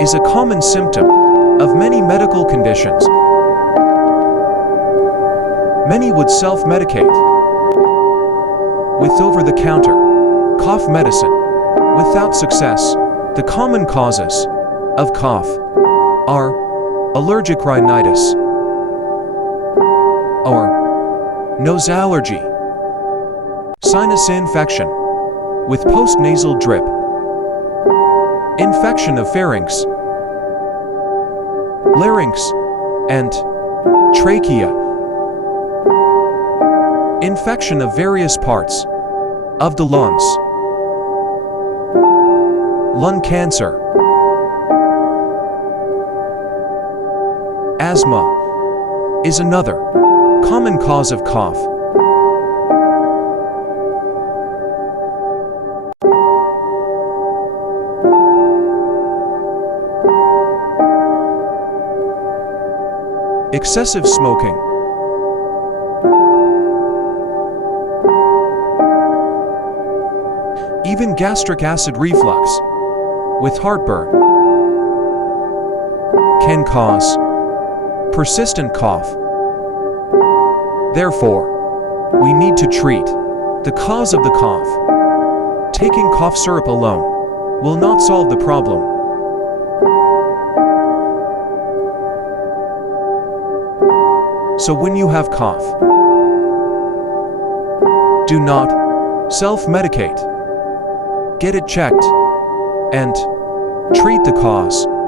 is a common symptom of many medical conditions. Many would self-medicate with over-the-counter cough medicine without success. The common causes of cough are allergic rhinitis or nose allergy, sinus infection with postnasal drip, infection of pharynx, larynx, and trachea, infection of various parts of the lungs, lung cancer, asthma is another common cause of cough. Excessive smoking, even gastric acid reflux with heartburn can cause persistent cough. Therefore, we need to treat the cause of the cough. Taking cough syrup alone will not solve the problem. So when you have cough, do not self-medicate. Get it checked and treat the cause.